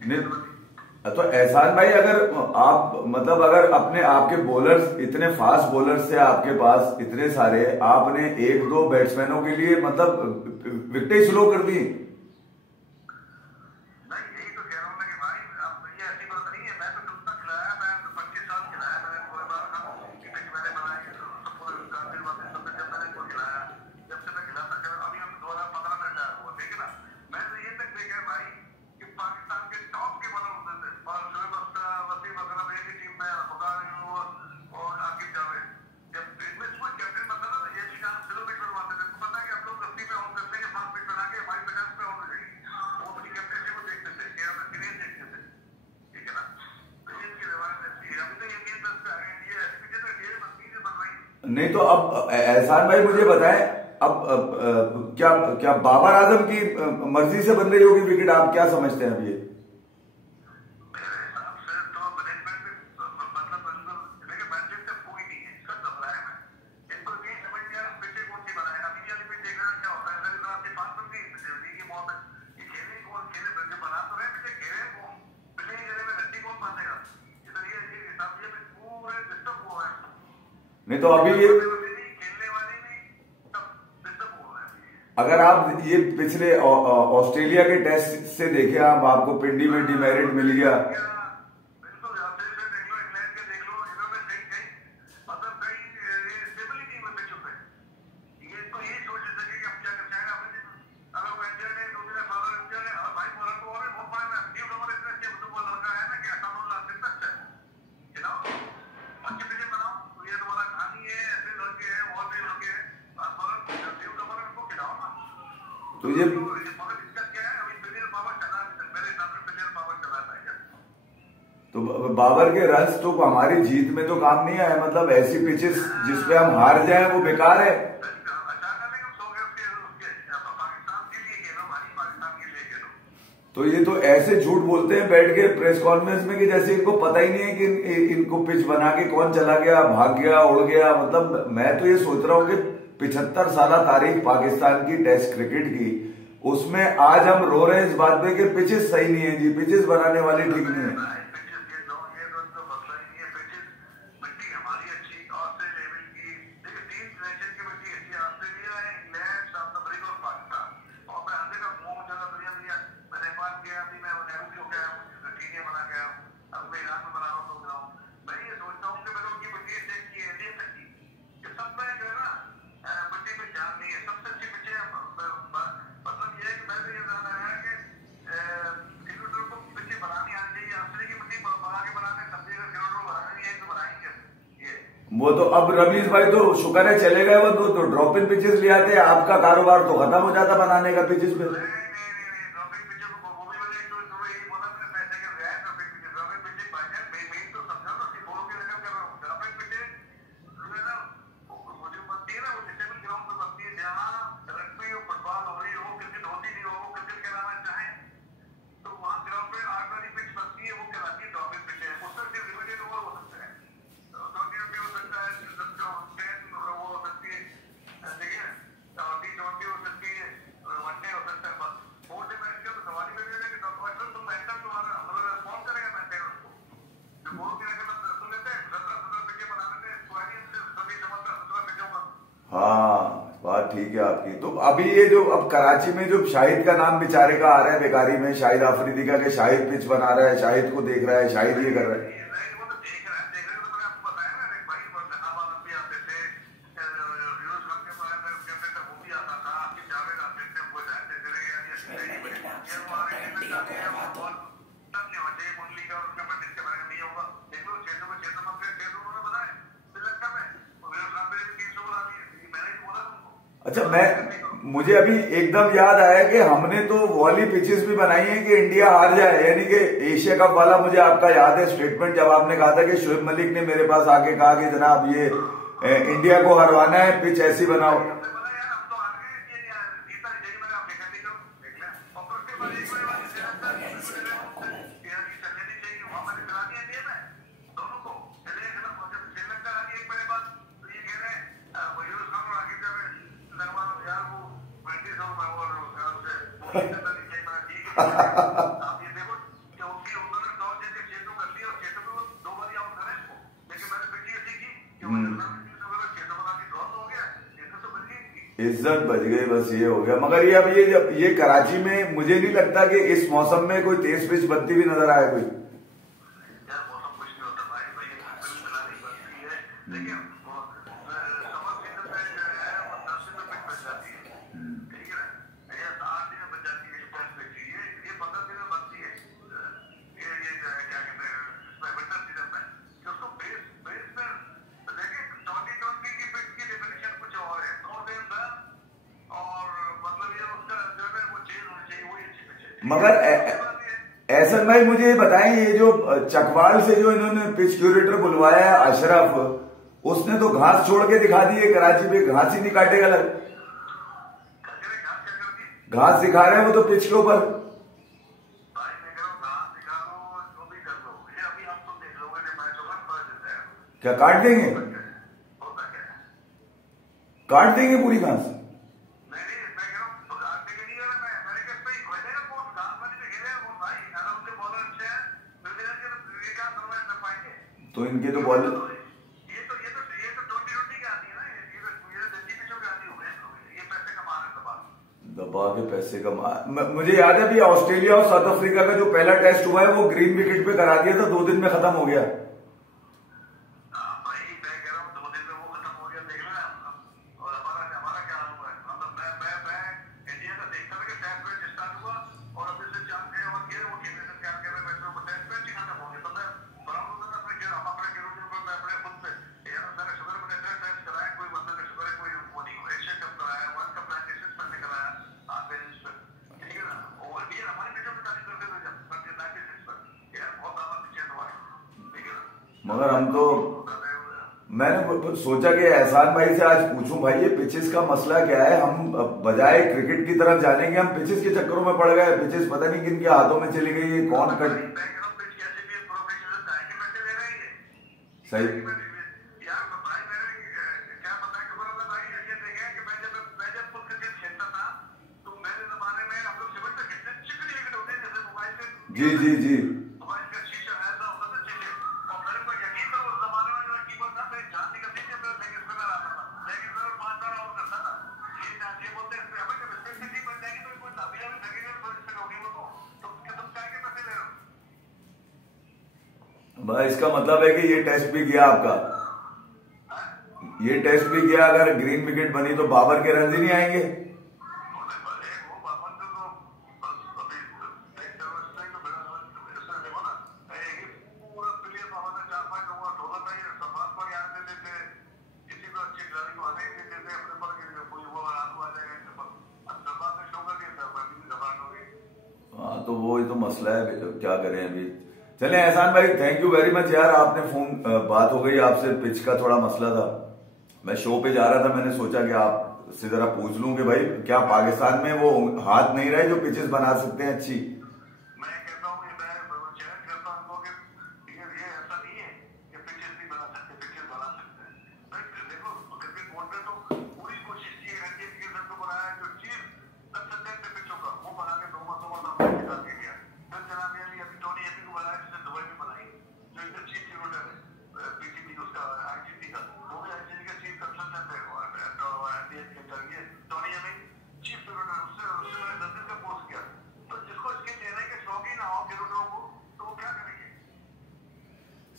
तो एहसान भाई, अगर आप मतलब अगर अपने आपके बॉलर्स इतने फास्ट बॉलर्स थे आपके पास इतने सारे, आपने एक दो बैट्समैनों के लिए मतलब विकेटें स्लो कर दी। नहीं तो अब एहसान भाई मुझे बताएं, अब क्या क्या बाबर आजम की मर्जी से बन रही होगी विकेट, आप क्या समझते हैं अब ये? नहीं तो अभी ये अगर आप ये पिछले ऑस्ट्रेलिया के टेस्ट से देखें, आप आपको पिंडी में डिमेरिट मिल गया। तो ये तो बाबर के रन्स तो हमारी जीत में तो काम नहीं आया, मतलब ऐसी पिचेस जिसपे हम हार जाएं वो बेकार है। तो ये तो ऐसे झूठ बोलते हैं बैठ के प्रेस कॉन्फ्रेंस में कि जैसे इनको पता ही नहीं है कि इनको पिच बना के कौन चला गया, भाग गया, उड़ गया। मतलब मैं तो ये सोच रहा हूँ कि 75 साल तारीख पाकिस्तान की टेस्ट क्रिकेट की, उसमें आज हम रो रहे हैं इस बात पे कि पिचेस सही नहीं है जी, पिचेस बनाने वाले ठीक नहीं है। वो तो अब रमीज भाई तो शुक्र है चले गए, वो तो ड्रॉप इन पिचेस ले आते, आपका कारोबार तो खत्म हो जाता बनाने का पिचेस पे। हाँ बात ठीक है आपकी। तो अभी ये जो अब कराची में जो शाहिद का नाम बेचारे का आ रहा है बेकारी में, शाहिद आफरीदी का, कि शाहिद पिच बना रहा है, शाहिद को देख रहा है, शाहिद ये कर रहा है। अच्छा, मुझे अभी एकदम याद आया कि हमने तो वॉली पिचेस भी बनाई है कि इंडिया हार जाए, यानी कि एशिया कप वाला। मुझे आपका याद है स्टेटमेंट जब आपने कहा था कि शोएब मलिक ने मेरे पास आके कहा कि जनाब ये इंडिया को हरवाना है, पिच ऐसी बनाओ। इज्जत बच गई, बस ये हो गया। मगर ये अब ये कराची में मुझे नहीं लगता कि इस मौसम में कोई तेज पिच बनती हुई नजर आए कोई। यार मौसम कुछ नहीं होता भाई, भाई पिच बनानी बनती है, लेकिन समर सीजन में जो है वो 10 दिन में पिच बच जाती है, ठीक है ना, या 8 दिन में बच जाती है टेस्ट पिच, ये 15 दिन में बनती है, ये जो है क्या कहते हैं इसमें विंटर सीजन में, कि उसको बेस में देखिए 2020 की पिच की डेफिनेशन कुछ और है, और मतलब ये उसका जो है वो चेंज होनी चाहिए, वही अच्छी पिच है। मगर एहसन भाई मुझे ये बताएं, ये जो चकवाल से जो इन्होंने पिच क्यूरेटर बुलवाया है अशरफ, उसने तो घास छोड़ के दिखा दी है, कराची में घास ही नहीं काटेगा लग, घास दिखा रहे हैं वो तो पिच के ऊपर। क्या काट देंगे, काट देंगे पूरी घास? तो इनके तो बॉल ये तो 2020 की आती है ना, ये जल्दी पिचों की आती है, ये पैसे कमा रहे हैं दबा के पैसे कमा। मुझे याद है भी ऑस्ट्रेलिया और साउथ अफ्रीका का जो पहला टेस्ट हुआ है वो ग्रीन विकेट पे करा दिया था, 2 दिन में खत्म हो गया। भाई मैं कह रहा हूँ 2 दिन में वो खत्म हो गया, देख लेना। और हमारा क्या हाल हुआ है, मतलब मैं इंडिया का देखता था कि टेस्ट मैच स्टार्ट हुआ और अब इससे 4 गए और गए, वो खेलने से 4 गए मैच में टेस्ट मैच ही खत्म हो गया, तो मैं बड़ा होता था अपने हम अपने गिरोटी पर, मैं अपने खुद से यार मैंने शुगर में टेस्ट कराया, कोई बंदा का शुगर है, कोई वो नहीं, एशिया कप कराया, वर्ल्ड कप 96 मैंने कराया आर्गेनिक्स पर, ठीक है ना, और ये हमारे पिचों पे तारीफ करते हुए जब 96 पर यार बहुत आवाज पीछे हुआ है, ठीक है ना। मगर हम तो मैंने सोचा कि एहसान भाई से आज पूछूं भाई ये पिचेस का मसला क्या है, हम बजाय क्रिकेट की तरफ जाने के हम पिचेस के चक्करों में पड़ गए, पिचेस पता नहीं किन के हाथों में चली गई, कौन कट सही। यार भाई मैंने क्या बताया कि भाई ये देखा कि मैं जब खुद क्रिकेट खेलता था तो मेरे जमाने में हम लोग सिमट पे खेलते, चिकनी विकेट होते हैं जैसे मोबाइल से, जी मोबाइल का शीशा ऐसा होता था, चीजें, और मेरे को यकीन करो उस जमाने में मेरा कीपर था, मेरी जान निकलती थी, मेरा लेग स्पिनर आता था, लेग स्पिनर 5 बार आउट करता था, ये बोलते हैं हमें जब स्पिन टीम बन जाएगी तो कोई दाबिया भी लगेगा, तो स्पिन होगी वो, तो तुम क्या के पैसे ले रहे हो भाई? इसका मतलब है कि ये टेस्ट भी गया आपका, ये टेस्ट भी गया, अगर ग्रीन विकेट बनी तो बाबर के रन ही नहीं आएंगे। हाँ तो वो ही तो मसला है, क्या करें अभी। चले एहसान भाई, थैंक यू वेरी मच यार, आपने फोन बात हो गई आपसे, पिच का थोड़ा मसला था, मैं शो पे जा रहा था, मैंने सोचा कि आपसे जरा पूछ लूं कि भाई क्या पाकिस्तान में वो हाथ नहीं रहे जो पिचेस बना सकते हैं अच्छी। मैं कहता हूँ मैं चैलेंज करता हूँ कि ये ऐसा नहीं है कि पिचेस नहीं बना सकते, पिचेस बना सकते हैं। देखो क्रिकेट बोर्ड ने तो पूरी कोशिश की है कि क्रिकेट को बनाया, जो चीज कंसल्टेंट पिचों का वो बना के 2 निकाल के गया, फिर जनाब ये अभी टोनी एपी को बनाया जिसने दुबई में बनाई, जो इधर चीफ क्यूरेटर है पीटीपी उसका आईसीसी का, वो भी आईसीसी का चीफ कंसल्टेंट है, टोनी एपी चीफ क्यूरेटर, उससे मैंने 10 दिन का कोर्स किया, तो जिसको इसके लेने के शौकीन ना हो क्यूरेटरों को, तो वो क्या करेंगे।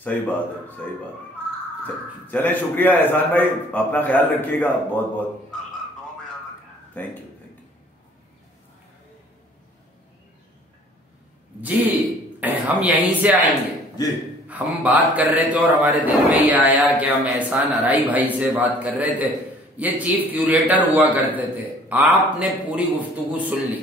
सही बात है, सही बात है। चले शुक्रिया एहसान भाई, अपना ख्याल रखिएगा, बहुत बहुत थैंक यू। जी हम यहीं से आएंगे जी, हम बात कर रहे थे और हमारे दिल में ये आया कि हम एहसान अराई भाई से बात कर रहे थे, ये चीफ क्यूरेटर हुआ करते थे। आपने पूरी गुफ्तगू सुन ली,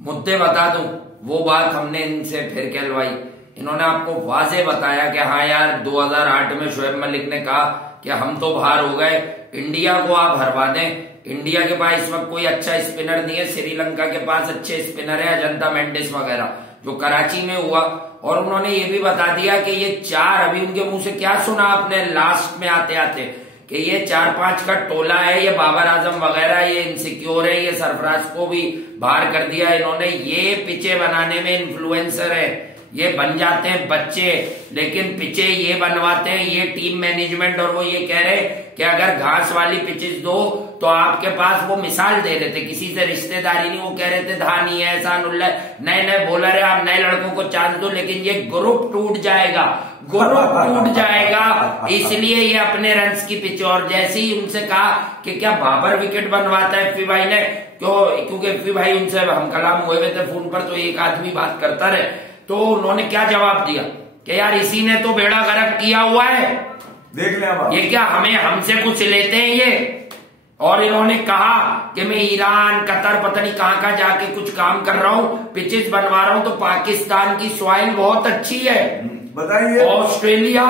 मुद्दे बता दूं, वो बात हमने इनसे फिर कहलवाई, इन्होंने आपको वाजे बताया कि हाँ यार 2008 में शोएब मलिक ने कहा कि हम तो बाहर हो गए, इंडिया को आप हरवा दें, इंडिया के पास इस वक्त कोई अच्छा स्पिनर नहीं है, श्रीलंका के पास अच्छे स्पिनर है, अजंता मेंडिस वगैरह, जो कराची में हुआ। और उन्होंने ये भी बता दिया कि ये 4, अभी उनके मुंह से क्या सुना आपने लास्ट में आते आते, कि ये 4-5 का टोला है, ये बाबर आजम वगैरह ये इनसिक्योर है, ये सरफराज को भी बाहर कर दिया इन्होंने, ये पिचे बनाने में इन्फ्लुएंसर है, ये बन जाते हैं बच्चे, लेकिन पिचे ये बनवाते हैं, ये टीम मैनेजमेंट। और वो ये कह रहे कि अगर घास वाली पिचेस दो तो आपके पास, वो मिसाल दे रहे थे, किसी से रिश्तेदारी नहीं, वो कह रहे थे धानी है, एहसानुल्ला, नए नए बॉलर है, आप नए लड़कों को चांस दो, लेकिन ये ग्रुप टूट जाएगा, ग्रुप टूट जाएगा, इसलिए ये अपने रन्स की पिच। और जैसे ही उनसे कहा कि क्या बाबर विकेट बनवाता है एफी भाई ने, क्योंकि एफी भाई उनसे हम कलाम हुए थे फोन पर, तो एक आदमी बात करता रहे, तो उन्होंने क्या जवाब दिया कि यार इसी ने तो बेड़ा गर्क किया हुआ है, देख लें ये क्या हमें हमसे कुछ लेते हैं ये। और इन्होंने कहा कि मैं ईरान, कतर, पता नहीं कहां कहां जाके कुछ काम कर रहा हूं, पिचेस बनवा रहा हूं, तो पाकिस्तान की सॉइल बहुत अच्छी है, बताइए। ऑस्ट्रेलिया,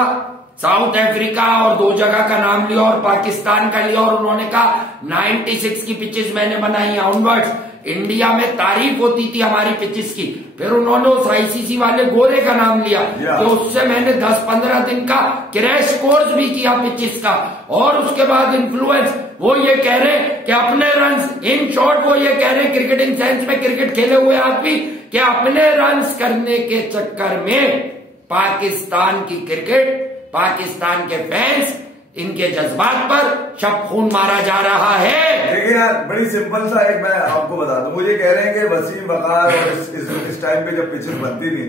साउथ अफ्रीका और 2 जगह का नाम लिया और पाकिस्तान का लिया, और उन्होंने कहा 96 की पिचेस मैंने बनाई है ऑनवर्ड्स। इंडिया में तारीफ होती थी हमारी पिचेस की, फिर उन्होंने उस आईसीसी वाले गोरे का नाम लिया, तो उससे मैंने 10-15 दिन का क्रैश कोर्स भी किया पिचेस का। और उसके बाद इन्फ्लुएंस, वो ये कह रहे कि अपने रन्स, इन शॉर्ट वो ये कह रहे क्रिकेटिंग सेंस में, क्रिकेट खेले हुए आदमी, कि अपने रन्स करने के चक्कर में पाकिस्तान की क्रिकेट, पाकिस्तान के फैंस, इनके जज्बात पर शब खून मारा जा रहा है। देखिए यार, बड़ी सिंपल सा एक मैं आपको बता दूं, मुझे कह रहे हैं कि वसीम वकार और इस टाइम पे जब पिचेस बनती थी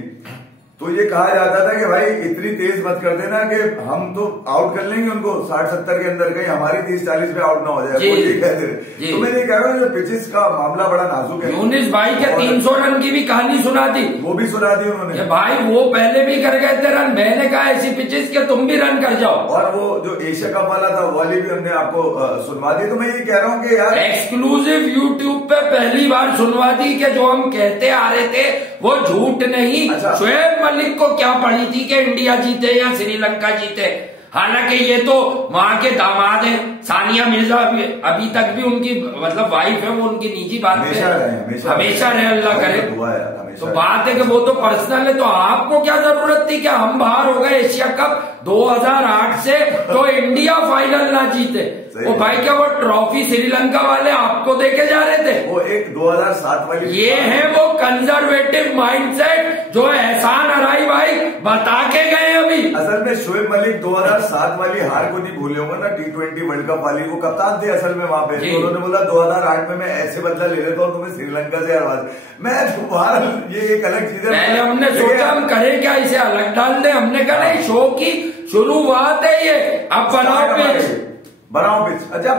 तो ये कहा जाता था कि भाई इतनी तेज मत कर देना कि हम तो आउट कर लेंगे उनको 60-70 के अंदर, कहीं हमारी 30-40 पे आउट ना हो जाए, वो ये कहते रहे। तो मैं ये कह रहा हूँ, पिचेस का मामला बड़ा नाजुक है। यूनिस भाई के 300 रन की भी कहानी सुना दी, वो भी सुना दी उन्होंने, भाई वो पहले भी कर गए थे रन, मैंने कहा ऐसी पिचेस के तुम भी रन कर जाओ। और वो जो एशिया कप वाला था वाली भी हमने आपको सुनवा दी। तो मैं ये कह रहा हूँ कि यार एक्सक्लूसिव यूट्यूब पे पहली बार सुनवा दी कि जो हम कहते आ रहे थे वो झूठ नहीं। शोएब मलिक को क्या पड़ी थी कि इंडिया जीते या श्रीलंका जीते, हालांकि ये तो वहां के दामाद है, सानिया मिर्जा अभी तक भी उनकी मतलब वाइफ है, वो उनकी निजी बात है, हमेशा रहे अल्लाह करे। तो बात है कि वो तो पर्सनल है, तो आपको क्या जरूरत थी कि हम बाहर हो गए एशिया कप 2008 से, तो इंडिया फाइनल ना जीते। वो भाई क्या वो ट्रॉफी श्रीलंका वाले आपको देके जा रहे थे, वो एक 2007 वाली, ये है वो कंजर्वेटिव माइंडसेट जो एहसान अराई भाई बता के गए अभी। असल में शोएब मलिक 2007 वाली हार को नहीं भूले होंगे ना, T20 वर्ल्ड कप वाली, वो कप्तान थे असल में वहां पे, तो उन्होंने बोला 2008 में मैं ऐसे बदला ले लेता हूँ, तुम्हें श्रीलंका से हरवा। मैं दोबारा, ये एक अलग चीज है। पहले हमने सोचा हम करें क्या, इसे अलग डाल दे, हमने कहा नहीं, शो की शुरुआत है ये, अब बनाओ पिच। अच्छा,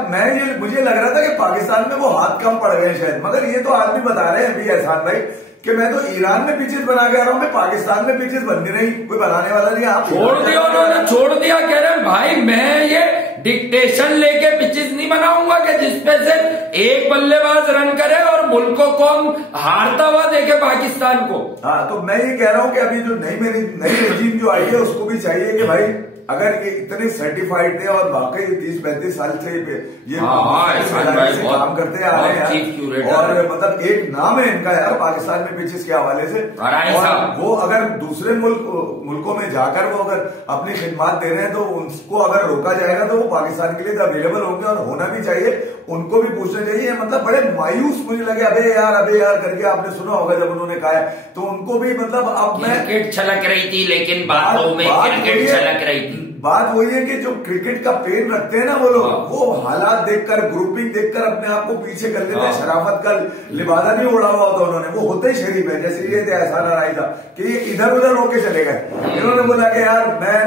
मुझे लग रहा था कि पाकिस्तान में वो हाथ कम पड़ गए शायद, मगर ये तो आदमी बता रहे हैं अभी एहसान भाई कि मैं तो ईरान में पिचेस बना के आ रहा हूँ, मैं पाकिस्तान में पिचेस बनती नहीं, कोई बनाने वाला नहीं। आप छोड़ दिया, उन्होंने छोड़ दिया, कह रहे भाई मैं ये डिक्टेशन लेके पिचेस नहीं बनाऊंगा कि जिसपे से एक बल्लेबाज रन करे और मुल्कों को हम हारता हुआ देखे पाकिस्तान को। हाँ, तो मैं ये कह रहा हूँ कि अभी जो नई रजीम जो आई है उसको भी चाहिए कि भाई अगर ये इतने सर्टिफाइड थे और वाकई 30-35 साल से ये काम करते आ रहे हैं, और मतलब एक नाम है इनका यार पाकिस्तान में पिचेस के हवाले से, और वो अगर दूसरे मुल्कों में जाकर वो अगर अपनी खिदमत दे रहे हैं तो उनको अगर रोका जाएगा तो वो पाकिस्तान के लिए अवेलेबल होंगे, और होना भी चाहिए, उनको भी पूछना चाहिए। मतलब बड़े मायूस मुझे लगे, अबे यार करके आपने सुना होगा जब उन्होंने कहा है, तो उनको भी मतलब अब मैं क्रिकेट छलक रही थी, लेकिन बातों में क्रिकेट छलक रही थी। बात वही है कि जो क्रिकेट का पेन रखते हैं ना वो लोग, वो हालात देखकर, ग्रुपिंग देखकर अपने आप को पीछे कर लेते हैं। शराफत का लिबादा नहीं उड़ा हुआ होता उन्होंने, वो होते ही शरीफ है। जैसे ये एहसान अराई था कि ये इधर उधर होके चले गए, इन्होंने बोला कि यार मैं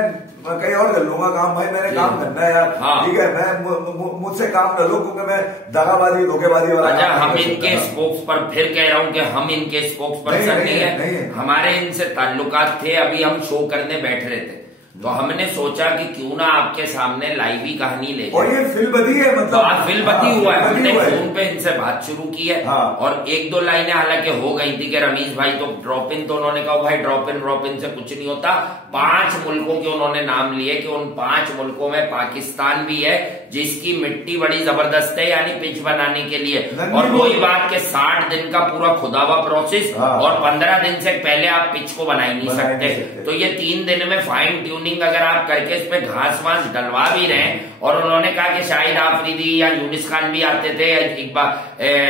कहीं और कर लूंगा काम, भाई मैंने काम करना है यार, ठीक है, मैं मुझसे काम न लो क्योंकि मैं दगाबाजी धोखेबाजी वाला। अच्छा, हम इनके स्पोक्स पर फिर कह रहा हूँ कि हम इनके स्पोक्स पर्सन नहीं है, हमारे इनसे ताल्लुकात थे। अभी हम शो करने बैठ रहे थे तो हमने सोचा कि क्यों ना आपके सामने लाइव ही कहानी ले जाए, और ये फिल्बदी है, मतलब फिल्बदी हुआ है। हमने फोन पे इनसे बात शुरू की है, और 1-2 लाइनें हालांकि हो गई थी कि रमीज भाई तो ड्रॉप इन, तो उन्होंने कहा भाई ड्रॉप इन से कुछ नहीं होता। 5 मुल्कों के उन्होंने नाम लिए कि उन 5 मुल्कों में पाकिस्तान भी है जिसकी मिट्टी बड़ी जबरदस्त है, यानी पिच बनाने के लिए। और वही बात के 60 दिन का पूरा खुदा हुआ प्रोसेस, और 15 दिन से पहले आप पिच को बना ही नहीं सकते। तो ये 3 दिन में फाइन ट्यूनिंग अगर आप करके इस पे घास वास डलवा भी रहे हैं, और उन्होंने कहा कि शाहिद आफरीदी या यूनिस खान भी आते थे,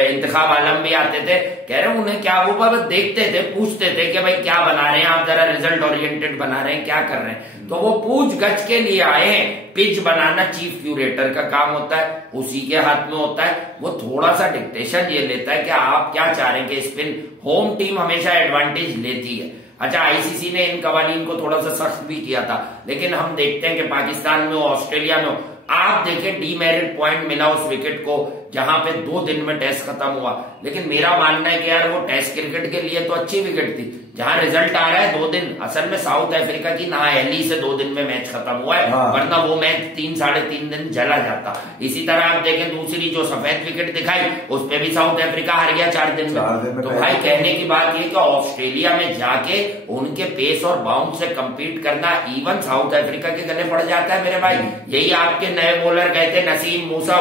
इंतखाब आलम भी आते थे, कह रहे उन्हें क्या वो बस देखते थे, पूछते थे कि भाई क्या बना रहे हैं आप, जरा रिजल्ट ओरिएंटेड बना रहे हैं, क्या कर रहे हैं। तो वो पूछ गछ के लिए आए हैं। पिच बनाना चीफ क्यूरेटर का काम होता है, उसी के हाथ में होता है। वो थोड़ा सा डिक्टेशन ये लेता है कि आप क्या चाह रहे हैं कि स्पिन होम टीम हमेशा एडवांटेज लेती है। अच्छा, आईसीसी ने इन कवानीन को थोड़ा सा सख्त भी किया था, लेकिन हम देखते हैं कि पाकिस्तान में हो, ऑस्ट्रेलिया में हो, आप देखें डीमेरिट पॉइंट मिला उस विकेट को जहां पे 2 दिन में टेस्ट खत्म हुआ। लेकिन मेरा मानना है कि यार वो टेस्ट क्रिकेट के लिए तो अच्छी विकेट थी। जहां रिजल्ट आ रहा है 2 दिन, असल में साउथ अफ्रीका की नाअहली से 2 दिन में मैच खत्म हुआ है, वरना वो मैच 3 साढ़े 3 दिन चला जाता। इसी तरह आप देखें दूसरी जो सफेद विकेट दिखाई, उस पर भी साउथ अफ्रीका हार गया 4 दिन में। तो भाई कहने की बात यह कि ऑस्ट्रेलिया में जाके उनके पेस और बाउंस से कम्पीट करना इवन साउथ अफ्रीका के गले पड़ जाता है मेरे भाई। यही आपके नए बॉलर गए थे नसीम मूसा,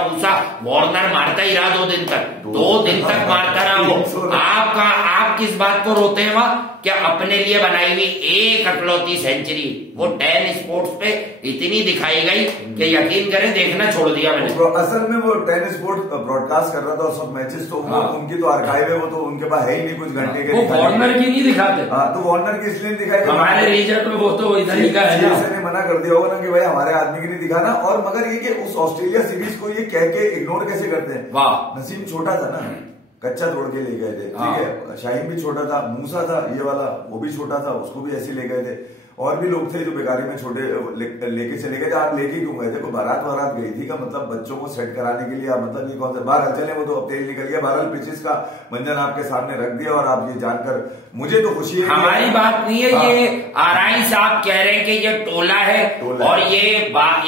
वार्नर मारता ही रहा 2 दिन तक, 2 दिन तक मारता रहा वो। आप किस बात को रोते हैं वहां? क्या अपने लिए बनाई हुई एक अकलौती सेंचुरी वो 10 स्पोर्ट्स पे इतनी दिखाई गई कि यकीन करें देखना छोड़ दिया मैंने। असल में वो 10 स्पोर्ट्स ब्रॉडकास्ट कर रहा था सब मैचेस, तो उनकी तो आर्काइव है, वो तो उनके पास है ही नहीं कुछ घंटे के। वो वार्नर की नहीं दिखाते। हाँ, तो वार्नर की इसलिए दिखाई, हमारे रीजन में वो तो इधर ही का है ना, मना कर दिया होगा ना कि भाई हमारे आदमी की नहीं दिखाना। और मगर ये कि उस ऑस्ट्रेलिया सीरीज को ये कह के इग्नोर कैसे करते हैं। वाह, नसीम छोटा था ना, कच्चा तोड़ के ले गए थे, ठीक है। शाहीन भी छोटा था, मूसा था ये वाला, वो भी छोटा था, उसको भी ऐसे ले गए थे। और भी लोग थे जो बेकारी में छोटे लेके चले गए थे। आप लेके क्यों गए थे? कोई बारात गई थी का मतलब बच्चों को सेट कराने के लिए? मतलब ये कौन सा बाहर चले, वो तो अब तेल निकल गया। बहरहाल पिचेस का मंजन आपके सामने रख दिया, और आप ये जानकर मुझे तो खुशी है। हमारी बात नहीं है, ये आरआई साहब कह रहे हैं कि ये टोला है, और ये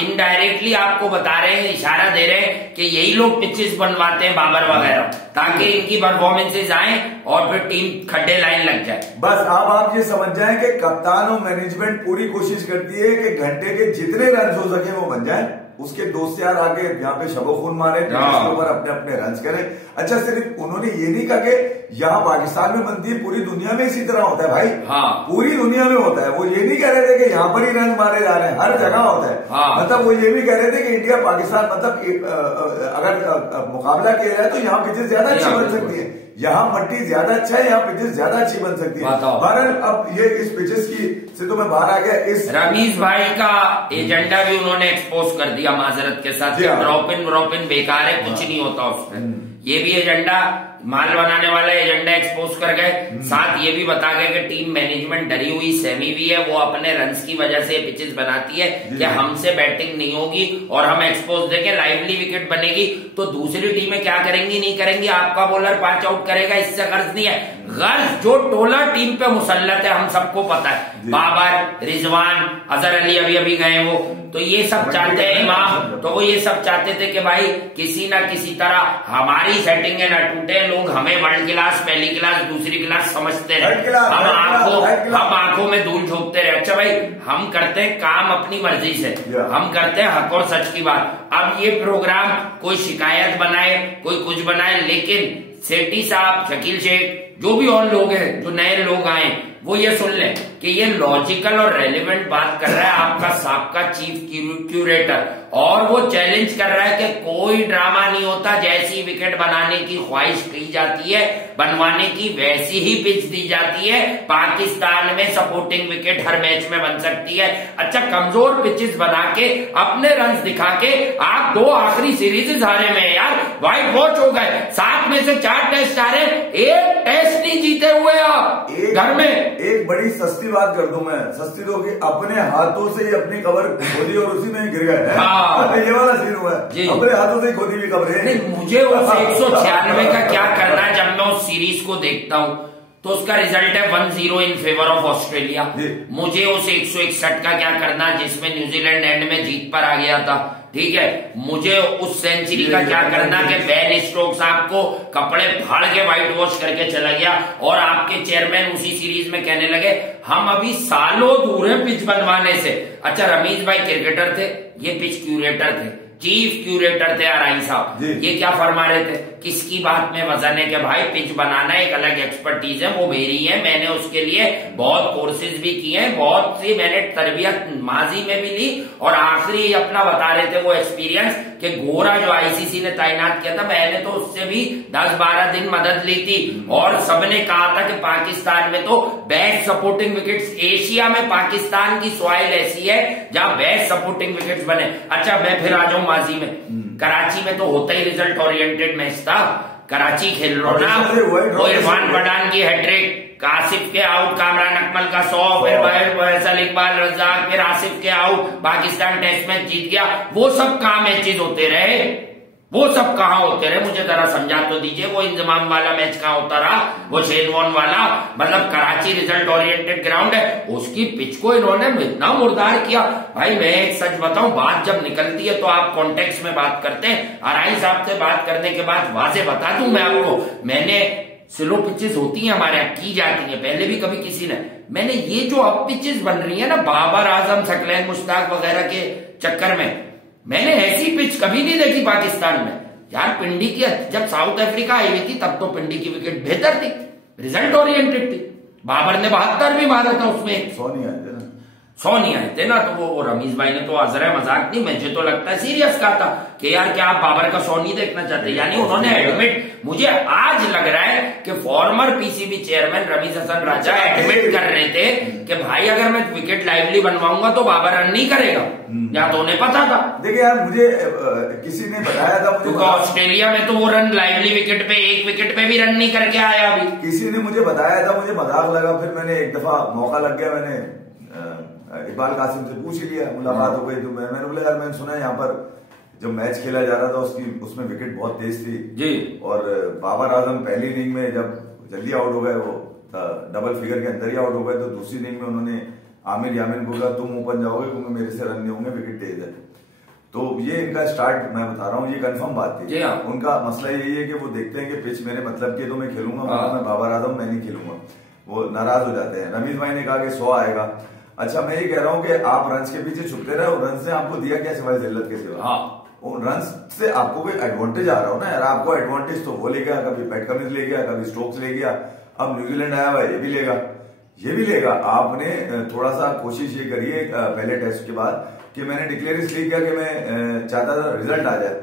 इनडायरेक्टली आपको बता रहे हैं, इशारा दे रहे हैं कि यही लोग पिचेस बनवाते हैं बाबर वगैरह, ताकि इनकी परफॉर्मेंसेज आए और फिर टीम खड्डे लाइन लग जाए। बस अब आप ये समझ जाएं कि कप्तान और मैनेजमेंट पूरी कोशिश करती है कि घंटे के जितने रन हो सके वो बन जाए। उसके दोस्त यार आगे यहाँ पे शबो खून मारे, उसके ऊपर अपने अपने रन करें। अच्छा, सिर्फ उन्होंने ये नहीं कहा कि यहाँ पाकिस्तान में बनती है, पूरी दुनिया में इसी तरह होता है भाई। हाँ, पूरी दुनिया में होता है। वो ये नहीं कह रहे थे कि यहाँ पर ही रन मारे जा रहे हैं, हर जगह होता है। हाँ, मतलब वो ये भी कह रहे थे कि इंडिया पाकिस्तान मतलब अगर मुकाबला किया जाए तो यहाँ पिचेस ज्यादा अच्छी बन सकती है, यहाँ मट्टी ज्यादा अच्छा है, यहाँ पिचेस ज्यादा अच्छी बन सकती है। बहरहाल अब ये इस पिचेस की से तो मैं बाहर आ गया। इस रमीज भाई का एजेंडा भी उन्होंने एक्सपोज कर दिया माजरत के साथ, ड्रॉपिन बेकार है, कुछ नहीं होता उसमें। ये भी एजेंडा माल बनाने वाला एजेंडा एक्सपोज कर गए। साथ ये भी बता गए कि टीम मैनेजमेंट डरी हुई सेमी भी है, वो अपने रन्स की वजह से पिचेस बनाती है कि हमसे बैटिंग नहीं होगी और हम एक्सपोज देंगे, लाइवली विकेट बनेगी तो दूसरी टीमें क्या करेंगी नहीं करेंगी, आपका बॉलर 5 आउट करेगा, इससे गर्ज नहीं है। गर्ज जो टोला टीम पे मुसल्लत है हम सबको पता है, बाबर, रिजवान, अजहर अली अभी गए वो, तो ये सब चाहते हैं इमाम, तो वो ये सब चाहते थे कि भाई किसी ना किसी तरह हमारी सेटिंग है ना टूटे, लोग हमें वर्ल्ड क्लास, पहली क्लास, दूसरी क्लास समझते रहे, हम आंखों में धूल झोंकते रहे। अच्छा भाई, हम करते हैं काम अपनी मर्जी से, हम करते हैं हक और सच की बात। अब ये प्रोग्राम कोई शिकायत बनाए, कोई कुछ बनाए, लेकिन सेठी साहब, शकील शेख, जो भी और लोग हैं, जो नए लोग आए, वो ये सुन लें कि ये लॉजिकल और रेलिवेंट बात कर रहा है आपका साबका चीफ क्यूरेटर, और वो चैलेंज कर रहा है कि कोई ड्रामा नहीं होता, जैसी विकेट बनाने की ख्वाहिश की जाती है बनवाने की वैसी ही पिच दी जाती है। पाकिस्तान में सपोर्टिंग विकेट हर मैच में बन सकती है। अच्छा, कमजोर पिचेस बना के अपने रन दिखा के आप 2 आखिरी सीरीज हारे में यार, व्हाइट वॉच हो गए, 7 में से 4 टेस्ट हारे, 1 टेस्ट नहीं जीते हुए आप घर में। एक बड़ी सस्ती बात कर दूं मैं, सस्ती तो कि अपने हाथों से ही अपनी कबर खोदी और उसी में गिर गए। हाँ, ये वाला सीन हुआ है, अपने हाथों से ही खोदी हुई कबर है। मुझे उस 196 का क्या करना है? जब मैं उस सीरीज को देखता हूं तो उसका रिजल्ट है 1-0 इन फेवर ऑफ ऑस्ट्रेलिया। मुझे उस 161 का क्या करना जिसमें न्यूजीलैंड एंड में जीत पर आ गया था, ठीक है। मुझे उस सेंचुरी का क्या करना कि बेन स्टोक्स आपको कपड़े फाड़ के व्हाइट वॉश करके चला गया, और आपके चेयरमैन उसी सीरीज में कहने लगे हम अभी सालों दूर है पिच बनवाने से। अच्छा, रमीज भाई क्रिकेटर थे, ये पिच क्यूरेटर थे, चीफ क्यूरेटर थे आरआई साहब, ये क्या फरमा रहे थे, किसकी बात में वजन है कि भाई पिच बनाना एक अलग एक्सपर्टीज है, वो मेरी है, मैंने उसके लिए बहुत कोर्सेज भी किए हैं, बहुत सी मैंने तरबियत माजी में भी ली, और आखिरी अपना बता रहे थे वो एक्सपीरियंस कि गोरा जो आईसीसी ने तैनात किया था, मैंने तो उससे भी 10-12 दिन मदद ली थी, और सबने कहा था कि पाकिस्तान में तो बेस्ट सपोर्टिंग विकेट्स, एशिया में पाकिस्तान की सॉइल ऐसी है जहां बेस्ट सपोर्टिंग विकेट्स बने। अच्छा मैं फिर आ जाऊं माजी में, कराची में तो होता ही रिजल्ट ओरिएंटेड मैच था, कराची खेल रहा ना, वो इरफान पठान की हैट्रिक, कासिफ के आउट, कामरान अकमल का 100, फिर फैसल इकबाल रज्जाक, फिर आसिफ के आउट, पाकिस्तान टेस्ट मैच जीत गया, वो सब कहां मैचेज होते रहे, वो सब कहां होते रहे, मुझे जरा समझा तो दीजिए, वो इंजमाम वाला मैच कहां होता रहा, वो शेनवॉन वाला, मतलब कराची रिजल्ट ओरिएंटेड ग्राउंड है, उसकी पिच को इन्होंने इतना मुर्दार किया। भाई मैं एक सच बताऊं, बात जब निकलती है तो आप कॉन्टेक्स्ट में बात करते हैं, आरआई साहब से बात करने के बाद वाजे बता दूं मैं आपको, मैंने स्लो पिचेस होती हैं हमारे यहाँ, की जाती हैं, पहले भी कभी किसी ने, मैंने ये जो अब पिचेस बन रही है ना बाबर आजम, सकलैन मुश्ताक वगैरह के चक्कर में, मैंने ऐसी पिच कभी नहीं देखी पाकिस्तान में यार। पिंडी की जब साउथ अफ्रीका आई हुई थी तब तो पिंडी की विकेट बेहतर थी, रिजल्ट ओरिएंटेड थी, बाबर ने 72 भी मारा था उसमें, 100 नहीं आए थे ना, तो वो रमीज भाई ने तो अजर मजाक नहीं, मुझे तो लगता है सीरियस कहा था कि यार क्या आप बाबर का 100 नहीं देखना चाहते, यानी उन्होंने एडमिट, मुझे आज लग रहा है कि former PCB chairman Ramiz Hasan Raja admit कर रहे थे कि भाई अगर मैं विकेट लाइवली बनवाऊंगा तो बाबर रन नहीं करेगा, या तो उन्हें पता था। देखिए यार मुझे किसी ने बताया था, क्योंकि ऑस्ट्रेलिया में तो वो रन लाइवली विकेट पे, एक विकेट पे भी रन नहीं करके आया अभी, किसी ने मुझे बताया था, मुझे मजाक लगा, फिर मैंने एक दफा मौका लग गया, मैंने इकबाल कासिम से पूछ लिया, मुलाकात हो गई, तो मैंने बोला यार मैंने सुना यहाँ पर जब मैच खेला जा रहा था उसमें विकेट बहुत तेज थी जी, और बाबर आजम पहली इनिंग में जब जल्दी आउट हो गए, वो डबल फिगर के अंदर ही आउट हो गए, तो दूसरी इनिंग में उन्होंने आमिर यामिन को कहा तुम ओपन जाओगे क्योंकि मेरे से रन नहीं होंगे, विकेट तेज है। तो ये इनका स्टार्ट मैं बता रहा हूँ, ये कंफर्म बात थी। उनका मसला यही है कि वो देखते हैं कि पिच मेरे मतलब की तो मैं खेलूंगा, मैं बाबर आजम मैं नहीं खेलूंगा, वो नाराज हो जाते हैं। रमीज भाई ने कहा कि 100 आएगा। अच्छा मैं ये कह रहा हूँ कि आप रन के पीछे छुपते रहे, रन से आपको दिया क्या सिवाय जिल्लत के सिवा? रन से आपको कोई एडवांटेज आ रहा हो ना यार, आपको एडवांटेज तो वो ले गया, कभी पैट कमिंस ले गया, कभी स्टोक्स ले गया, अब न्यूजीलैंड आया हुआ ये भी लेगा, ये भी लेगा। आपने थोड़ा सा कोशिश ये करिए पहले टेस्ट के बाद कि मैंने डिक्लेयर इसलिए किया कि मैं चाहता था रिजल्ट आ जाए,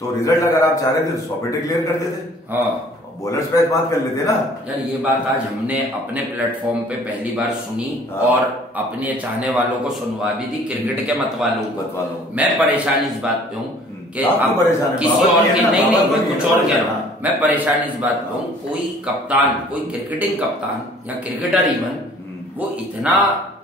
तो रिजल्ट अगर आप चाह रहे थे 100 पे डिक्लेयर कर देते, बॉलर्स पे बात कर लेते ना यार। ये बात आज हमने अपने प्लेटफॉर्म पे पहली बार सुनी और अपने चाहने वालों को सुनवा भी दी, क्रिकेट के मतवालों को। मैं परेशान इस बात पे हूँ कि अब किसी और की नहीं, मैं कुछ और कह रहा हूँ, मैं परेशान इस बात पे हूँ, कोई कप्तान, कोई क्रिकेटिंग कप्तान या क्रिकेटर इवन वो इतना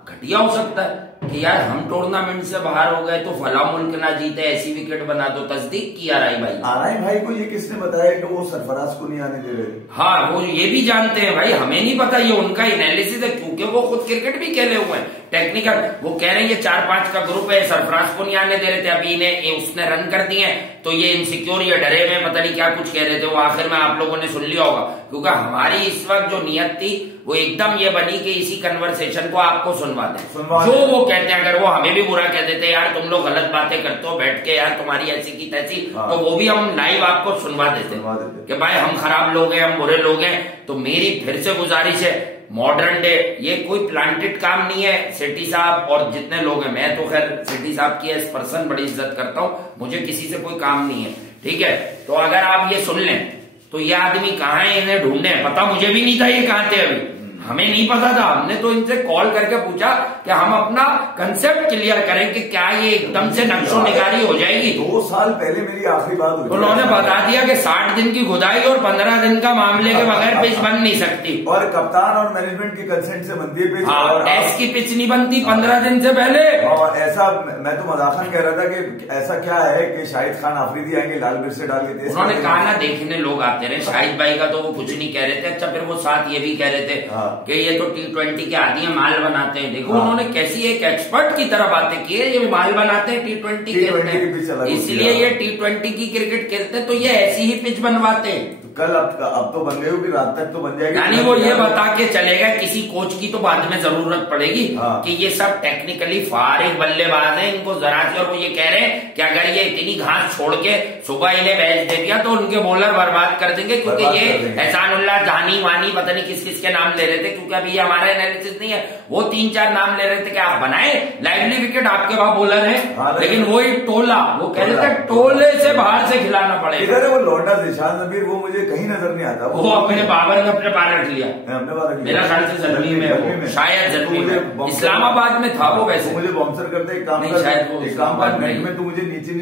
घटिया हो सकता है कि यार हम टूर्नामेंट से बाहर हो गए तो फला मुल्क ना जीते, ऐसी विकेट बना दो। तस्दीक की आरआई भाई को ये किसने बताया कि वो सरफराज को नहीं आने दे रहे? हाँ वो ये भी जानते हैं भाई, हमें नहीं पता, ये उनका एनालिसिस है क्योंकि वो खुद क्रिकेट भी खेले हुए हैं टेक्निकल। वो कह रहे हैं ये 4-5 का ग्रुप है, सरफराज को नहीं आने दे रहे थे, अभी इन्हें उसने रन कर दिए तो ये इनसिक्योर, ये डरे में पता नहीं क्या कुछ कह रहे थे, वो आखिर में आप लोगों ने सुन लिया होगा। क्योंकि हमारी इस वक्त जो नियत थी वो एकदम ये बनी कि इसी कन्वर्सेशन को आपको सुनवा दें, जो वो कहते हैं। अगर वो हमें भी बुरा कह देते यार तुम लोग गलत बातें करते हो बैठ के, यार तुम्हारी ऐसी की तैसी, तो वो भी हम लाइव आपको सुनवा देते कि भाई हम खराब लोग हैं, हम बुरे लोग हैं। तो मेरी फिर से गुजारिश है, मॉडर्न डे ये कोई प्लांटेड काम नहीं है। सेठी साहब और जितने लोग हैं, मैं तो खैर सेठी साहब की एज पर्सन बड़ी इज्जत करता हूं, मुझे किसी से कोई काम नहीं है, ठीक है। तो अगर आप ये सुन लें तो ये आदमी कहाँ है, इन्हें ढूंढने, पता मुझे भी नहीं था ये कहाँ थे, अभी हमें नहीं पता था। हमने तो इनसे कॉल करके पूछा कि हम अपना कंसेप्ट क्लियर करें कि क्या ये एकदम से नक्शो निगारी हो जाएगी। 2 साल पहले मेरी आखिरी बात हुई, उन्होंने बता दिया कि 60 दिन की खुदाई और 15 दिन का मामले के बगैर पिच बन नहीं सकती, और कप्तान और मैनेजमेंट के कंसेंट से बनती है पिच। और टेस्ट की पिच नहीं बनती 15 दिन से पहले। और ऐसा मैं तो मजाकन कह रहा था कि ऐसा क्या है कि शाहिद खान आफरीदी आएंगे लाल मिर्च से डाल के। उन्होंने कहा ना देखने लोग आते रहे, शाहिद भाई का तो वो कुछ नहीं कह रहे थे। अच्छा फिर वो साथ ये भी कह रहे थे कि ये तो T20 के आदि हैं, माल बनाते हैं। देखो उन्होंने कैसी एक एक्सपर्ट की तरह बातें की है, ये माल बनाते हैं, T20 खेलते हैं, इसलिए ये T20 की क्रिकेट खेलते हैं, तो ये ऐसी ही पिच बनवाते हैं। कल अब तो बन गई होगी, रात तक तो बन जाएगी। यानी वो ये बता के चलेगा किसी कोच की तो बाद में जरूरत पड़ेगी कि ये सब टेक्निकली फारिग बल्लेबाज हैं, इनको जरा सी, और वो ये कह रहे हैं कि अगर ये इतनी घास छोड़ के सुबह इन्हें मैच दे दिया तो उनके बॉलर बर्बाद कर देंगे, क्योंकि ये एहसानुल्लाह जानी वानी पता नहीं किस किस के नाम ले रहे थे, क्योंकि अभी ये हमारा एनालिसिस नहीं है, वो 3-4 नाम ले रहे थे कि आप बनाए लाइवली विकेट, आपके वहां बॉलर है, लेकिन वही टोला, वो कह रहे थे टोले से बाहर से खिलाना पड़ेगा। इधर वो लौंडा निशान नबीर, वो मुझे कहीं नजर नहीं आता। वो अपने बाबर ने अपने पार रख लिया, अपने बार मेरा ख्याल से जर्मनी में, शायद जर्मनी में, इस्लामाबाद में था वो, वैसे मुझे बॉम्सर करते एक काम नहीं, शायद वो इस्लामाबाद में तो मुझे नीचे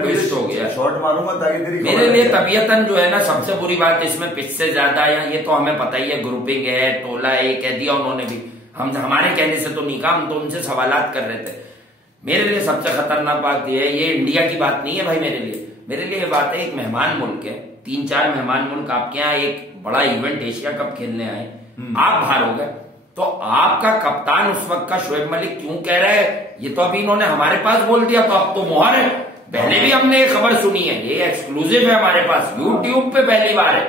ट्विस्ट हो गया, शॉट मारूंगा ताकि तेरी मेरे लिए तबीयतन जो है ना सबसे बुरी बात इसमें पिच से ज्यादा, या ये तो हमें पता ही है ग्रुपिंग है, टोला है, कह दिया उन्होंने भी, हम हमारे कहने से तो नहीं कहा, हम तो उनसे सवालात कर रहे थे। मेरे लिए सबसे खतरनाक बात यह है, ये इंडिया की बात नहीं है भाई, मेरे लिए बात है एक मेहमान मुल्क है, 3-4 मेहमान मुल्क आपके यहाँ एक बड़ा इवेंट एशिया कप खेलने आए, आप बाहर हो गए, तो आपका कप्तान उस वक्त का शोएब मलिक क्यों कह रहा है, ये तो अभी इन्होंने हमारे पास बोल दिया तो अब तो मोहर है। पहले भी हमने ये खबर सुनी है, ये एक्सक्लूसिव है हमारे पास, यूट्यूब पे पहली बार है,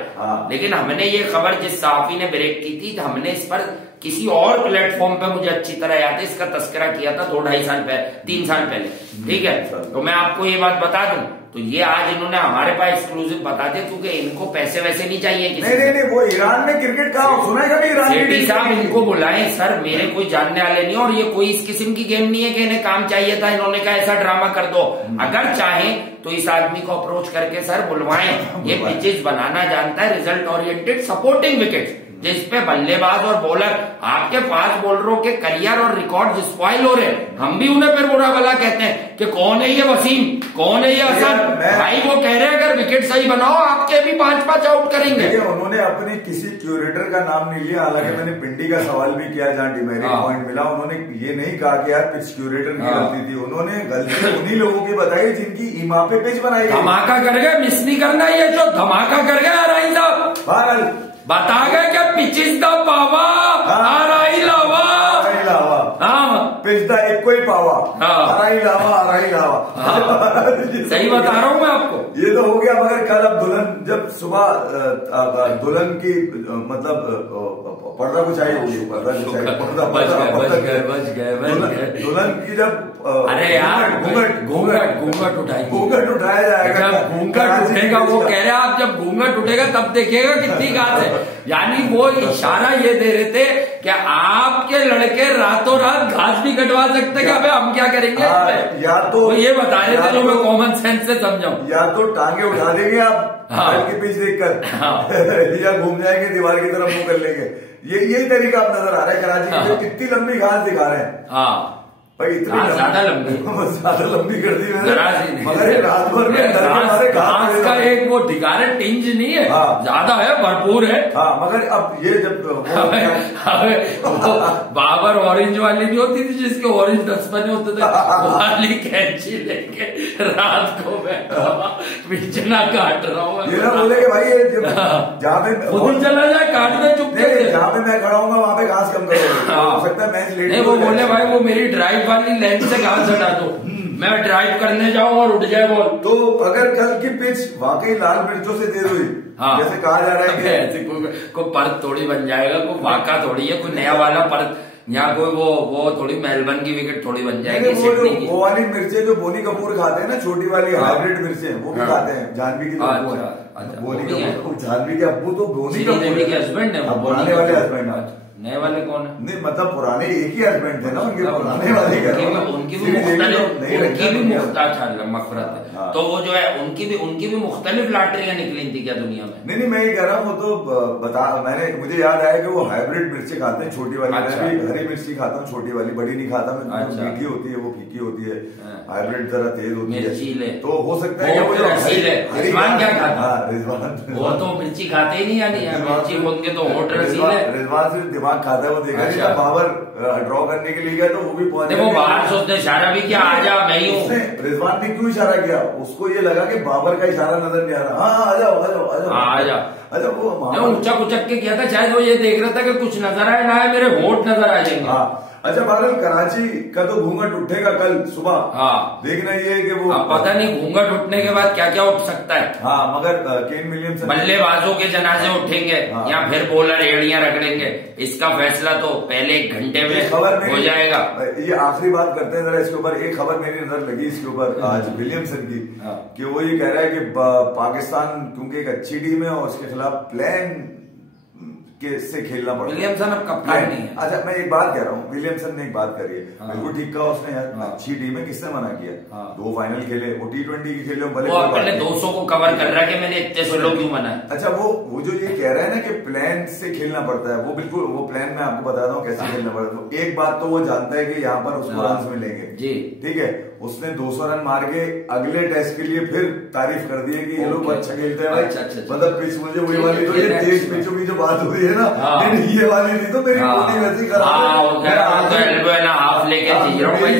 लेकिन हमने ये खबर जिस सहाफी ने ब्रेक की थी, तो हमने इस पर किसी और प्लेटफॉर्म पे, मुझे अच्छी तरह याद है, इसका तस्करा किया था 2-2.5 साल पहले, 3 साल पहले, ठीक है। तो मैं आपको ये बात बता दूं, तो ये आज इन्होंने हमारे पास एक्सक्लूसिव बता दिया, क्योंकि इनको पैसे वैसे नहीं चाहिए किसी नहीं, वो ईरान में क्रिकेट का सुना है कभी? ईरान सेठी साहब इनको बुलाएं, सर मेरे कोई जानने वाले नहीं, और ये कोई इस किस्म की गेम नहीं है कि इन्हें काम चाहिए था, इन्होंने कहा ऐसा ड्रामा कर दो, अगर चाहें तो इस आदमी को अप्रोच करके सर बुलवाएं, ये पिचेस बनाना जानता है, रिजल्ट ओरिएंटेड सपोर्टिंग विकेट, जिसपे बल्लेबाज और बॉलर, आपके 5 बॉलरों के करियर और रिकॉर्ड स्पॉइल हो रहे, हम भी उन्हें फिर बुरा भला कहते हैं कि कौन है ये वसीम, कौन है ये हसन, भाई वो कह रहे हैं अगर विकेट सही बनाओ आपके भी 5-5 आउट करेंगे। उन्होंने अपने किसी क्यूरेटर का नाम नहीं लिया, हालांकि मैंने पिंडी का सवाल भी किया जहाँ डिमेरिट पॉइंट मिला, उन्होंने ये नहीं कहा कि यार पिच क्यूरेटर की गलती थी, उन्होंने गलती उन्हीं लोगों की बताई जिनकी ईमा पे पिच बनाई। धमाका कर गए, मिस नहीं करना, ये जो धमाका कर गए राई साहब बता गए क्या, पिचिस द पावा आराई लावा, हाँ पिच द एक कोई पावा, आराई लावा, सही बता रहा हूँ मैं आपको, ये तो हो गया। मगर कल अब दुल्हन जब सुबह दुल्हन की मतलब पर्दा कुछाई होगी, दुल्हन की जब, अरे यार घूंघट उठाया जाएगा, जब घूंघट उठेगा, वो कह रहे हैं आप जब घूंघट उठेगा तब देखिएगा कितनी घास है, यानी वो इशारा ये दे रहे थे कि आपके लड़के रातों रात घास भी कटवा सकते हैं, हम क्या करेंगे? या तो ये बता रहे थे जो मैं कॉमन सेंस से समझाऊं, या तो टांगे उठा देंगे आप की पिच देखकर, या घूम जाएंगे दीवार की तरफ मुंह कर लेंगे, यही तरीका अब नजर आ रहा है कराची में, कितनी लंबी घास दिखा रहे हैं। हाँ भाई इतनी ज्यादा लंबी कर दी मैंने, मगर रात भर में घास का एक वो ढिकारे टिंज नहीं है, ज्यादा है, भरपूर है। हाँ मगर अब ये जब बाबर ऑरेंज वाली भी होती थी, जिसके ऑरेंज 10 बने होते थे, वाली कैंची लेके रात को बैठा बिचना काट रहा हूँ, ये ना बोले कि भाई जहाँ पे खुद चला जाए काटने चुपके, जहाँ पे मैं खड़ा हूँ वहाँ पे घास कम करो, हो सकता है मैच लेट, वो बोले भाई वो मेरी ड्राइव वाली लेंथ से घास हटा दो, मैं ड्राइव करने जाऊँ और उठ जाए बॉल। तो अगर कल की पिच वाकई लाल मिर्चों से तेज हुई, जैसे कहा जा रहा है कि ऐसे कोई परत थोड़ी बन जाएगा, कोई वाका थोड़ी है, कोई नया वाला परत, यहाँ कोई वो थोड़ी मेलबर्न की विकेट थोड़ी बन जाएगी। वो वाली मिर्चें जो बोनी कपूर खाते हैं ना, छोटी वाली हाइब्रिड मिर्चें, वो भी खाते हैं, जानवी की बोनी कपूर, जानवी के अब्बू तो बोनी कपूर के हस्बैंड है, पुराने वाले हस्बैंड, नए वाले कौन है? नहीं मतलब पुराने एक ही हस्बैंड थे ना उनके, पुराने वाले उनकी भी मुख्तलिफ मफरत है, तो वो जो है उनकी भी मुख्तलिफ लॉटरियां निकली थी क्या दुनिया में? नहीं मैं ये कह रहा हूँ, वो तो मुझे याद आया कि वो हाइब्रिड मिर्ची खाते हैं, छोटी वाली, मैं भी हरी मिर्ची खाता हूँ, छोटी वाली, बड़ी नहीं खाता मैं, मीठी होती है वो, फीकी होती है, हाइब्रिड जरा तेज होती है, तो हो सकता है रिजवान क्या खाता? रिजवान वो तो मिर्ची खाते ही नहीं, यानी मिर्ची होंगे तो होट रसील है, रिजवान सिर्फ दिमाग खाता है, वो देखा बाबर ड्रॉ करने के लिए गया तो वो भी पहुंच, वो बाहर सोचते इशारा भी किया, आजा मैं ही हूँ, रिजवान ने क्यों इशारा किया, उसको ये लगा कि बाबर का इशारा नजर नहीं आ रहा, हाँ आ जाओ, वो ऊंचा कुचक के किया था, शायद वो ये देख रहा था कि कुछ नजर आए ना आए, मेरे होठ नजर आ जाएंगे। अच्छा बादल, कराची का तो घूंघट उठेगा कल सुबह। हाँ, देखना ये है कि वो अब पता नहीं घूंघट उठने के बाद क्या क्या उठ सकता है। हाँ, मगर केन विलियमसन बल्लेबाजों के जनाजे उठेंगे या फिर बॉलर एड़ियां रगड़ेंगे, इसका फैसला तो पहले 1 घंटे में हो जाएगा। ये आखिरी बात करते हैं जरा इसके ऊपर। एक खबर मेरी नजर लगी इसके ऊपर आज विलियमसन की, कि वो ये कह रहा है कि पाकिस्तान क्योंकि एक अच्छी टीम है और उसके खिलाफ प्लान से खेलना पड़ेगा। विलियमसन अब कप्तान नहीं है। अच्छा, मैं एक बात कह रहा हूँ, विलियमसन ने एक बात करी है, बिल्कुल ठीक कहा उसने यार, अच्छी टीम है, किसने मना किया? 2 फाइनल खेले, वो T20 की खेले, वो अपने 200 को कवर कर रहा है कि मैंने इतने स्लो क्यों मना है। अच्छा, वो जो ये कह रहा है ना कि प्लान से खेलना पड़ता है, वो बिल्कुल वो प्लान मैं आपको बताता हूँ कैसे खेलना पड़ता है। एक बात तो वो जानता है कि यहाँ पर उसको रन मिलेंगे जी, ठीक है। उसने 200 रन मार के अगले टेस्ट के लिए फिर तारीफ कर दी है कि ये लोग अच्छा खेलते हैं भाई। मतलब पिच मुझे वही वाली, तो ये तेज पिचों की जो बात हो रही है ना, ये वाली नहीं तो मेरी बॉडी वैसी खराब है।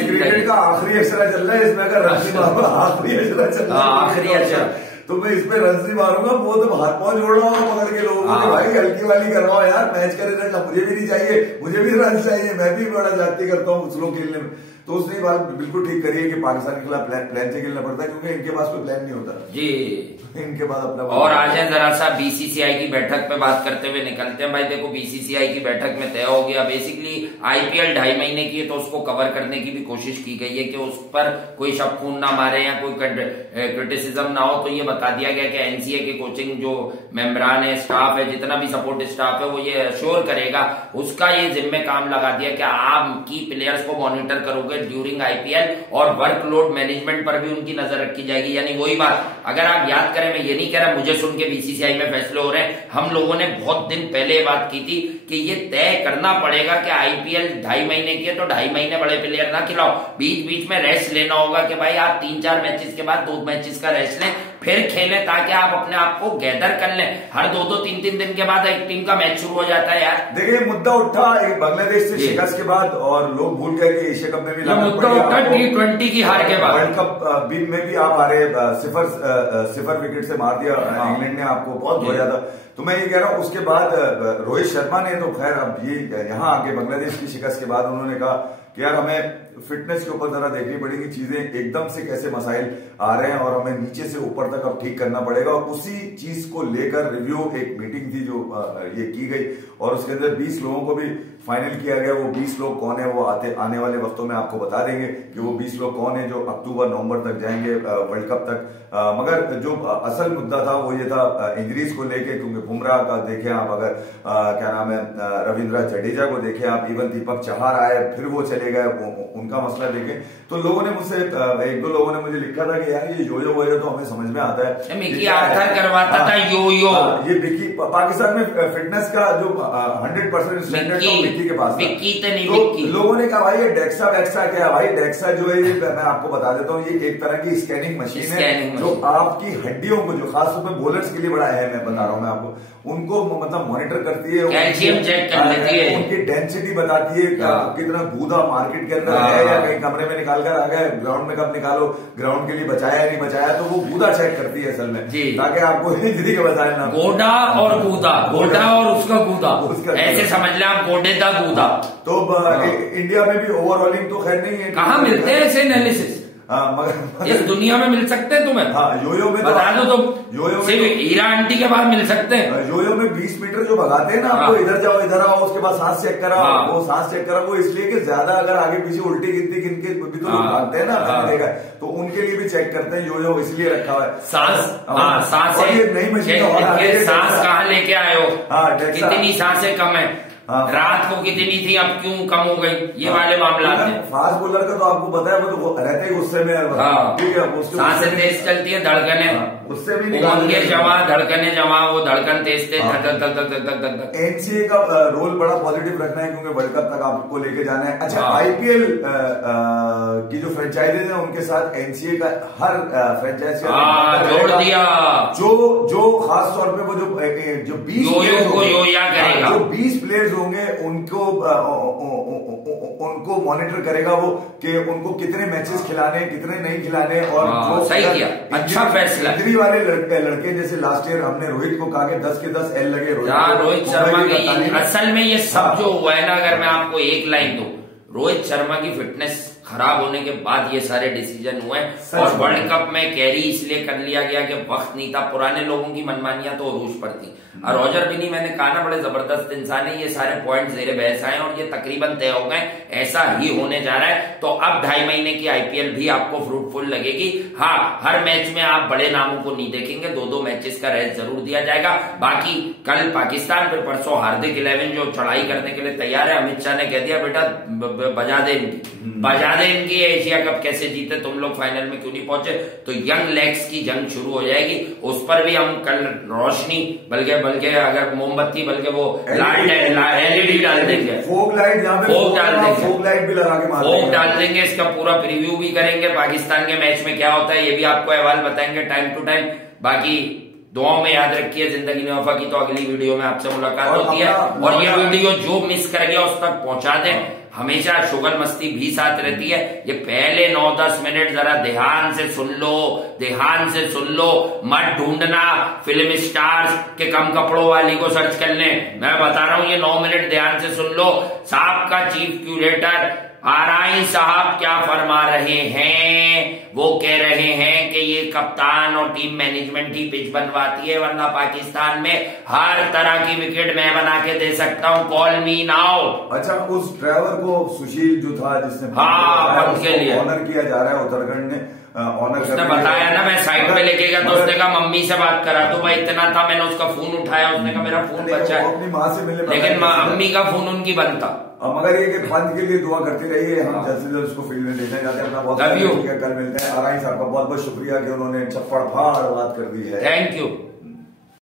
क्रिकेट का आखिरी अक्षरा चल रहा है, इसमें अगर रन मारूंगा आखिरी अक्षरा चल रहा है, आखिरी अक्षर, तो मैं इस पे रन नहीं मारूंगा। वो तो हाथ पांव जोड़ रहा हूँ पकड़ के लोगों को, भाई हल्की वाली करवाओ यार, मैच का रिजल्ट मुझे भी नहीं चाहिए, मुझे भी रन चाहिए, मैं भी बड़ा जाती करता हूँ स्लो खेलने में। तो उसने बात बिल्कुल ठीक करी है कि पाकिस्तान के खिलाफ प्लान से खेलना पड़ता है, क्योंकि इनके पास कोई प्लान नहीं होता जी, इनके पास अपना। और आज जरा सा बीसीसीआई की बैठक पे बात करते हुए निकलते हैं। भाई देखो, बीसीसीआई की बैठक में तय हो गया, बेसिकली आईपीएल 2.5 महीने की है, तो उसको कवर करने की भी कोशिश की गई है कि उस पर कोई शक खून ना मारे या कोई क्रिटिसिज्म ना हो। तो ये बता दिया गया कि एनसीए के कोचिंग जो मेंबरान है, स्टाफ है, जितना भी सपोर्ट स्टाफ है, वो ये अश्योर करेगा, उसका ये जिम्मे काम लगा दिया कि आप की प्लेयर्स को मॉनिटर करोगे ड्यूरिंग आईपीएल, और वर्कलोड मैनेजमेंट पर भी उनकी नजर रखी जाएगी। यानी वही बात, अगर आप याद करें, मैं ये नहीं कह रहा मुझे सुन के बीसीसीआई में फैसले हो रहे हैं, हम लोगों ने बहुत दिन पहले बात की थी कि ये तय करना पड़ेगा कि आईपीएल 2.5 महीने की है, तो 2.5 महीने बड़े प्लेयर ना खिलाओ, बीच बीच में रेस्ट लेना होगा कि भाई आप 3-4 मैचेस के बाद 2 मैचेस का रेस्ट लें, फिर खेलें, ताकि आप अपने आप को गैदर कर लें। हर 2-2, 3-3 दिन के बाद एक टीम का मैच शुरू हो जाता है यार। देखिए, मुद्दा उठा एक बांग्लादेश से शिकस्त के बाद, और लोग भूल गए कि एशिया कप में भी मुद्दा उठा T20 की हार के बाद। वर्ल्ड कप में भी आप हारे, 0 विकेट से मार दिया इंग्लैंड ने आपको, बहुत ज्यादा। तो मैं ये कह रहा हूँ, उसके बाद रोहित शर्मा ने तो खैर अब ये यहाँ आके बांग्लादेश की शिकस्त के बाद उन्होंने कहा कि यार हमें फिटनेस के ऊपर जरा देखनी पड़ेगी, चीजें एकदम से कैसे मसाइल आ रहे हैं और हमें नीचे से ऊपर तक अब ठीक करना पड़ेगा। और उसी चीज को लेकर रिव्यू एक मीटिंग थी जो ये की गई, और उसके अंदर 20 लोगों को भी फाइनल किया गया। वो 20 लोग कौन है वो आने वाले वक्तों में आपको बता देंगे कि वो 20 लोग कौन है जो अक्टूबर-नवंबर तक जाएंगे वर्ल्ड कप तक। मगर जो असल मुद्दा था वो ये था इंजरीज को लेके, क्योंकि बुमराह का देखें आप, अगर क्या नाम है, रविंद्र जडेजा को देखें आप, इवन दीपक चहार आए फिर वो चले गए, उनका मसला देखें। तो लोगों ने मुझसे 1-2 लोगों ने मुझे लिखा था कि यार ये यो वो तो हमें समझ में आता है, मिकी आर्थर करवाता था यो ये मिकी। पाकिस्तान में फिटनेस का जो 100% स्टैंडर्ड मिकी के पास तो लोगों ने कहा भाई ये डेक्सा वैक्सा क्या है? भाई डेक्सा जो है, ये मैं आपको बता देता हूँ, ये एक तरह की स्कैनिंग मशीन है जो आपकी हड्डियों को, जो खासतौर पर बॉलर्स के लिए बड़ा अहम है, बता रहा हूँ मैं आपको, उनको मतलब मॉनिटर करती है, कैल्शियम चेक कर लेती है, उनकी डेंसिटी बताती है, कितना गूदा मार्केट के अंदर है या कहीं कमरे में निकाल कर आ गए, ग्राउंड में कब निकालो, ग्राउंड के लिए बचाया नहीं बचाया, तो वो गूदा चेक करती है असल में, ताकि आपको इंजरी के बजाय ना गोडा और गूदा, गोडा और उसका गूदा, ऐसे समझ लें आप, गोडे का गूदा। तो इंडिया में भी ओवरऑलिंग तो खैर नहीं है, कहाँ मिलते हैं ऐसे एनालिसिस? मगर इस दुनिया में मिल सकते हैं तुम्हें? हाँ, योयो में बता दो तुम, योयो सिर्फ हीरा आंटी के बाद मिल सकते हैं। योयो में 20 मीटर जो भगाते हैं ना, आपको इधर जाओ इधर आओ, उसके बाद सांस चेक कराओ, वो सांस चेक कराओ, वो इसलिए कि ज्यादा अगर आगे पीछे उल्टी गिनती गिन के भी तो लोग भागते हैं ना, देखा, तो उनके लिए भी चेक करते हैं, योयो इसलिए रखा हुआ है। सांस नई मशीन, सांस कहाँ लेके आए हो, कितनी सांसें कम है, रात को कितनी थी अब क्यों कम हो गई, ये वाले मामला है। फास्ट बॉलर का तो आपको पता है, वो तो रहते ही गुस्से में, ठीक है, सांसें तेज चलती है, धड़कने उससे भी जमा, धड़कने जमा, वो धड़कन तेज तेज धक। एनसीए का रोल बड़ा पॉजिटिव रखना है, क्योंकि वर्ल्ड कप तक आपको लेके जाना है। अच्छा, आईपीएल की जो फ्रेंचाइजीज है उनके साथ एनसीए का हर फ्रेंचाइज जोड़ दिया, जो खास तौर पे वो जो 20 प्लेयर्स होंगे उनको मॉनिटर करेगा वो, कि उनको कितने मैचेस खिलाने, कितने नहीं खिलाने, और जो सही किया, अच्छा फैसला। इंजरी वाले लड़के जैसे लास्ट ईयर हमने रोहित को कहा कि 10 के 10 एल लगे, रोहित शर्मा के। असल में ये सब जो हुआ है ना, अगर मैं आपको एक लाइन दूं, रोहित शर्मा की फिटनेस खराब होने के बाद ये सारे डिसीजन हुए और वर्ल्ड कप में कैरी इसलिए कर लिया गया कि वक्त नहीं था। पुराने लोगों की मनमानियां तो अरूज पर थी। और रॉजर बिनी, मैंने कहा ना, बड़े जबरदस्त इंसान है। ये सारे पॉइंट जेरे बहस आए और ये तकरीबन तय हो गए, ऐसा ही होने जा रहा है। तो अब 2.5 महीने की आईपीएल भी आपको फ्रूटफुल लगेगी। हाँ, हर मैच में आप बड़े नामों को नहीं देखेंगे, 2-2 मैचेस का रेस्ट जरूर दिया जाएगा। बाकी कल पाकिस्तान, फिर परसों हार्दिक 11 जो चढ़ाई करने के लिए तैयार है। अमित शाह ने कह दिया, बेटा बजा दे इनकी एशिया कप कैसे जीते तुम लोग, फाइनल में क्यों नहीं पहुंचे। तो यंग लेग्स की जंग शुरू हो जाएगी, उस पर भी हम कल रोशनी बल्कि अगर मोमबत्ती बल्कि वो एलईडी डाल देंगे, फोक लाइट भी लगा के फोक डाल देंगे। इसका पूरा प्रीव्यू भी करेंगे, पाकिस्तान के मैच में क्या होता है ये भी आपको अहवाल बताएंगे टाइम टू टाइम। बाकी दुआओं में याद रखिए, जिंदगी में वफा की। तो अगली वीडियो में आपसे मुलाकात होती है और ये वीडियो जो मिस कर गया उस तक पहुंचा दें। हमेशा शुगर मस्ती भी साथ रहती है। ये पहले 9-10 मिनट जरा ध्यान से सुन लो, मत ढूंढना फिल्म स्टार्स के कम कपड़ों वाली को सर्च करने। मैं बता रहा हूं, ये 9 मिनट ध्यान से सुन लो। साहब का चीफ क्यूरेटर आरआई साहब क्या फरमा रहे हैं, वो कह रहे हैं कि ये कप्तान और टीम मैनेजमेंट ही पिच बनवाती है, वरना पाकिस्तान में हर तरह की विकेट मैं बना के दे सकता हूं, कॉल मी नाउ। अच्छा, उस ड्राइवर को सुशील जो था जिसने पंत के लिए ऑनर किया जा रहा है, उत्तराखंड ने ऑनर उसने बताया ना, मैं साइड पे लेके गया तो उसने कहा मम्मी से बात करा दो भाई, इतना था। मैंने उसका फोन उठाया, उसने कहा मेरा फोन बचा है, अपनी माँ से मिले, लेकिन मम्मी का फोन उनकी बनता। मगर ये कि पंत के लिए दुआ करते रहिए, हम जल्द से जल्द उसको फील्ड में देखना चाहते हैं। अपना बहुत लव यू। कल मिलते हैं। आरआई साहब का बहुत बहुत शुक्रिया कि उन्होंने चप्पड़ फाड़ बात कर दी है। Thank you.